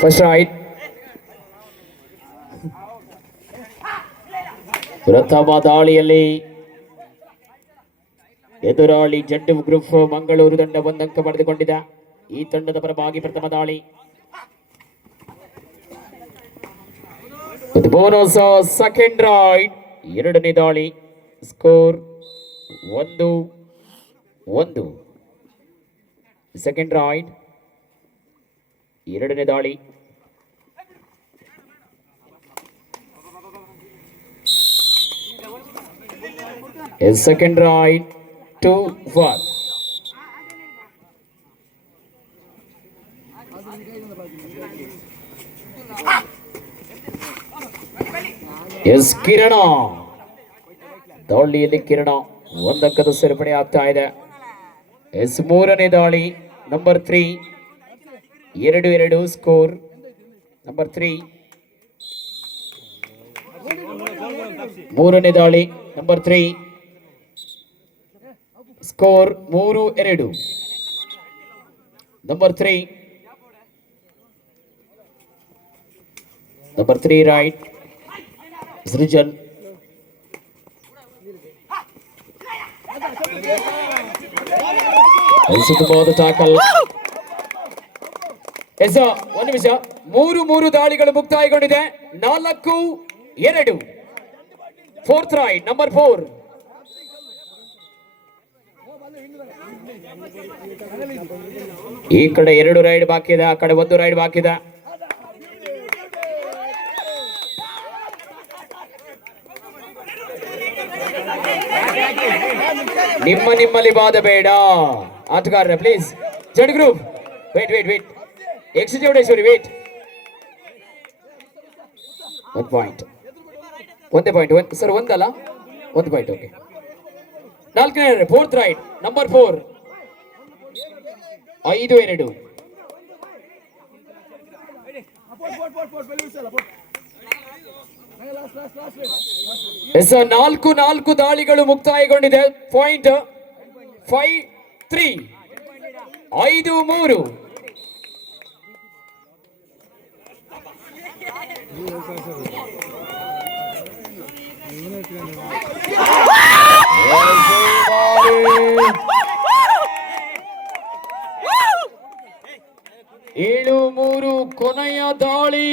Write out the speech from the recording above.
First right. ಪ್ರಥಮ ದಾಳಿಯಲ್ಲಿ ಎದುರಾಳಿ ಜಡ್ಡು ಗ್ರೂಪ್ ಮಂಗಳೂರು ತಂಡ 1 ಅಂಕ ಪಡೆದುಕೊಂಡಿದೆ. ಈ ತಂಡದ ಪರವಾಗಿ ಪ್ರಥಮ ದಾಳಿ. Bonus second raid. ಎರಡನೇ ದಾಳಿ. ಸ್ಕೋರ್ 1-1. Second raid. ಎರಡನೇ ದಾಳಿ. Second ride 2-1. ಎಸ್ ಕಿರಣ ದಾಳಿಯಲ್ಲಿ ಕಿರಣ 1 ಅಂಕದ ಸೇರ್ಪಡೆ ಆಗ್ತಾ ಇದೆ. ಎಸ್ ಮೂರನೇ ದಾಳಿ ನಂಬರ್ 3 2-2 ಸ್ಕೋರ್ ನಂಬರ್ 3. ಮೂರನೇ ದಾಳಿ number 3 score 3-2 number 3. Number 3 right Srujan. ಅನಿಸುತ್ತಬಹುದು ಟ್ಯಾಕಲ್. ಎಸ್ 1 ನಿಮಿಷ. 3 ದಾಳಿಗಳು ಮುಕ್ತಾಯಗೊಂಡಿದೆ. 4-2. Fourth ride number 4. ಈ ಕಡೆ 2 ರೈಡ್ ಬಾಕಿ ಇದೆ, ಆ ಕಡೆ 1 ರೈಡ್ ಬಾಕಿ ಇದೆ. ನಿಮ್ಮಲ್ಲಿ ಬಾಧ ಬೇಡ ಆಟಗಾರರ ಪ್ಲೀಸ್. ಜಡ್ group wait. Executive wait. 1 point. ಒಂದೇ ಪಾಯಿಂಟ್ ಸರ್. ಒಂದಲ್ಲ 1 ಪಾಯಿಂಟ್. ಓಕೆ. 4ನೇ ಫೋರ್ತ್ ರೈಟ್ ನಂಬರ್ 4 5-2. ಎಸ್ 4 ದಾಳಿಗಳು ಮುಕ್ತಾಯಗೊಂಡಿದೆ. ಪಾಯಿಂಟ್ 5-3. 5-3. ಏಳು 3 ಕೊನೆಯ ದಾಳಿ.